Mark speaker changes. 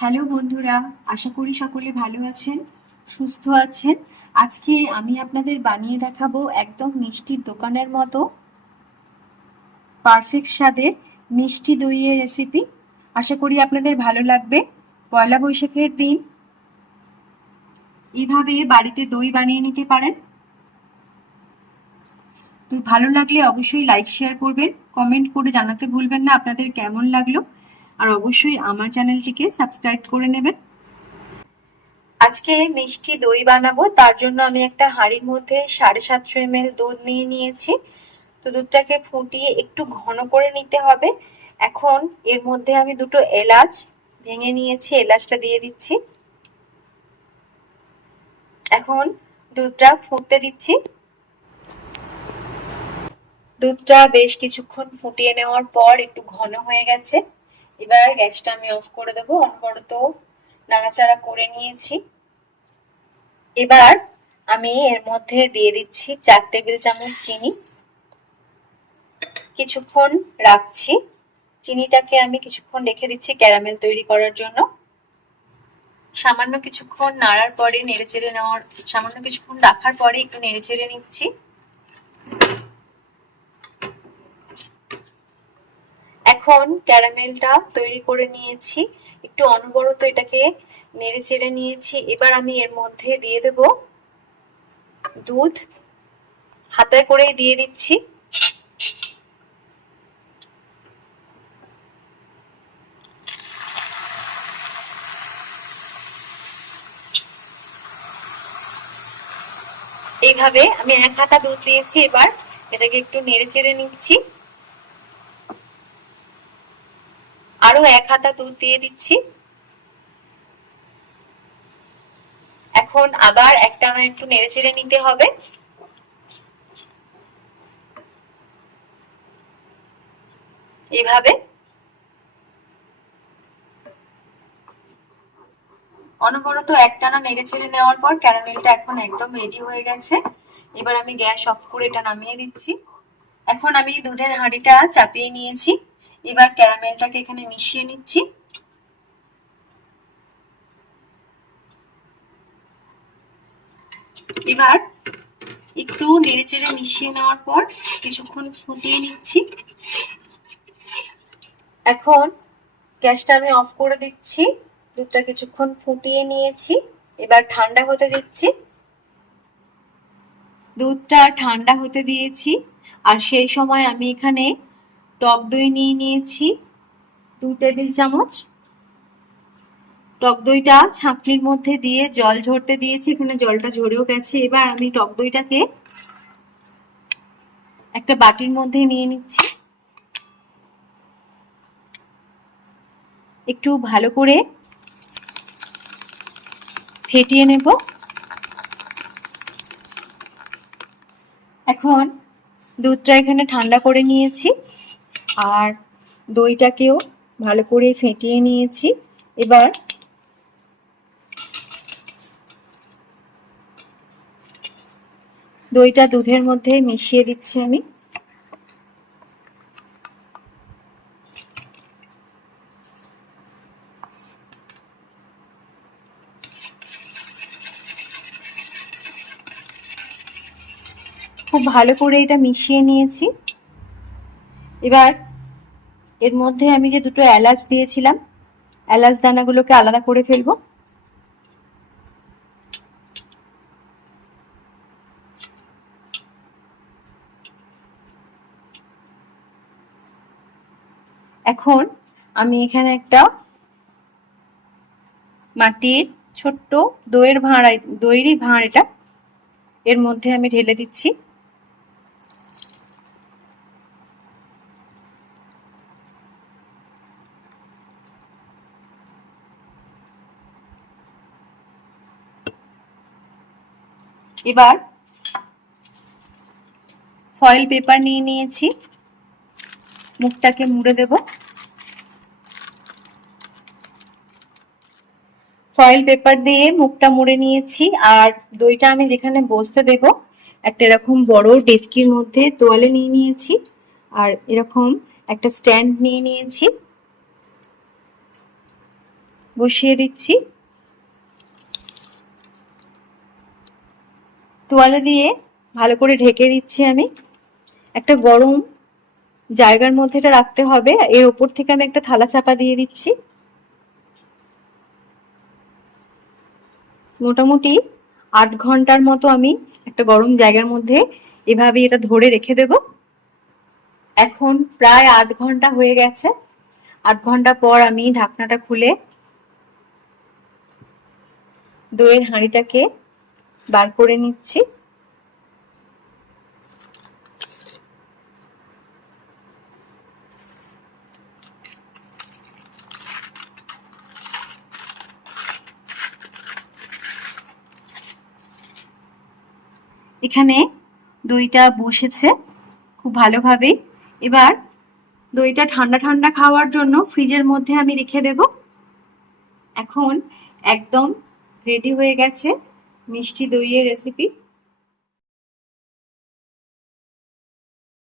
Speaker 1: Hello বন্ধুরা, আশা করি সকলে ভালো আছেন, সুস্থ আছেন। আজকে আমি আপনাদের বানিয়ে দেখাবো একদম মিষ্টির দোকানের মতো পারফেক্ট স্বাদের মিষ্টি দইয়ের রেসিপি আশা করি আপনাদের ভালো লাগবে। পয়লা বৈশাখের দিন, এইভাবে বাড়িতে দই বানিয়ে নিতে পারেন। তো ভালো লাগলে অবশ্যই লাইক শেয়ার করবেন। কমেন্ট করে জানাতে ভুলবেন না। আপনাদের কেমন লাগল? আর অবশ্যই আমার চ্যানেলটিকে সাবস্ক্রাইব করে নেবেন। আজকে মিষ্টি দই বানাবো, তার জন্য আমি একটা হাঁড়ির মধ্যে সাড়ে সাতশো এম দুধ নিয়ে নিয়েছি। তো দুধটাকে ফুটিয়ে একটু ঘন করে নিতে হবে। এখন এর মধ্যে আমি দুটো এলাচ ভেঙে নিয়েছি, এলাচটা দিয়ে দিচ্ছি। এখন দুধটা ফুটতে দিচ্ছি। দুধটা বেশ কিছুক্ষণ ফুটিয়ে নেওয়ার পর একটু ঘন হয়ে গেছে। এবার গ্যাসটা আমি অফ করে দেবো অনবরত নাড়াচাড়া করে নিয়েছি। এবার আমি এর মধ্যে দিয়ে দিচ্ছি চার টেবিল চামচ চিনি। কিছুক্ষণ রাখছি। চিনিটাকে আমি কিছুক্ষণ রেখে দিচ্ছি ক্যারামেল তৈরি করার জন্য। সামান্য কিছুক্ষণ নাড়ার পরে নেড়ে চেড়ে নেওয়ার, সামান্য কিছুক্ষণ রাখার পরে একটু নেড়ে চেড়ে নিচ্ছি। এখন ক্যারামেলটা তৈরি করে নিয়েছি। একটু অনবরত এটাকে নেড়ে চেড়ে নিয়েছি। এবার আমি এর মধ্যে দিয়ে দেব দুধ। হাতায় করে দিয়ে দিচ্ছি। এইভাবে আমি এক হাতা দুধ দিয়েছি। এবার এটাকে একটু নেড়ে চেড়ে নিচ্ছি। আরও এক হাতা দুধ দিয়ে দিচ্ছি। এখন আবার একটা একটু নেড়ে চেড়ে নিতে হবে। এভাবে অনবরত একটানা নেড়ে চেড়ে নেওয়ার পর ক্যারামেলটা এখন একদম রেডি হয়ে গেছে। এবার আমি গ্যাস অফ করে এটা নামিয়ে দিচ্ছি। এখন আমি দুধের হাঁড়িটা চাপিয়ে নিয়েছি। এবার ক্যারামেলটাকে এখানে মিশিয়ে নিচ্ছি। এবার একটু নেড়েচেড়ে মিশিয়ে নেওয়ার পর কিছুক্ষণ ফুটিয়ে নিচ্ছি। এখন গ্যাসটা আমি অফ করে দিচ্ছি। দুধটা কিছুক্ষণ ফুটিয়ে নিয়েছি। এবার ঠান্ডা হতে দিচ্ছি। দুধটা ঠান্ডা হতে দিয়েছি। আর সেই সময় আমি এখানে টক দই নিয়ে নিয়েছি, দু টেবিল চামচ। টক দইটা ছাঁকনির মধ্যে দিয়ে জল ঝরতে দিয়েছি, এখানে জলটা ঝরেও গেছে। এবার আমি টক দইটাকে একটা বাটির মধ্যে নিয়ে নিচ্ছি। একটু ভালো করে ফেটিয়ে নেব। এখন দুধটা এখানে ঠান্ডা করে নিয়েছি। আর দইটাকেও ভালো করে ফেটিয়ে নিয়েছি। এবার দইটা দুধের মধ্যে মিশিয়ে দিচ্ছি আমি। খুব ভালো করে এটা মিশিয়ে নিয়েছি। এবার, এর মধ্যে আমি যে দুটো এলাচ দিয়েছিলাম, এলাচ দানাগুলোকে আলাদা করে ফেলব। এখন আমি এখানে একটা মাটির ছোট্ট দইয়ের ভাঁড় দইয়েরই ভাঁড় এটা। এর মধ্যে আমি ঢেলে দিচ্ছি। এবার ফয়েল পেপার নিয়ে নিয়েছি। মুখটাকে মুড়ে দেব। ফয়েল পেপার দিয়ে মুখটা মুড়ে নিয়েছি আর দইটা আমি যেখানে বসতে দেব, একটা এরকম বড় ডেস্কির মধ্যে তোয়ালে নিয়ে নিয়েছি আর এরকম একটা স্ট্যান্ড নিয়ে নিয়েছি। বসিয়ে দিচ্ছি। তোয়ালে দিয়ে ভালো করে ঢেকে দিচ্ছি আমি। একটা গরম জায়গার মধ্যে এটা রাখতে হবে। এর ওপর থেকে আমি একটা থালা চাপা দিয়ে দিচ্ছি। মোটামুটি আট ঘণ্টার মতো আমি একটা গরম জায়গার মধ্যে এভাবে এটা ধরে রেখে দেব। এখন প্রায় আট ঘণ্টা হয়ে গেছে। আট ঘণ্টা পর আমি ঢাকনাটা খুলে দইয়ের হাঁড়িটাকে বার করে নিচ্ছি। এখানে দইটা বসেছে খুব ভালোভাবে এবার দইটা ঠান্ডা ঠান্ডা খাওয়ার জন্য ফ্রিজের মধ্যে আমি রেখে দেব। এখন একদম রেডি হয়ে গেছে। মিষ্টি দইয়ের রেসিপি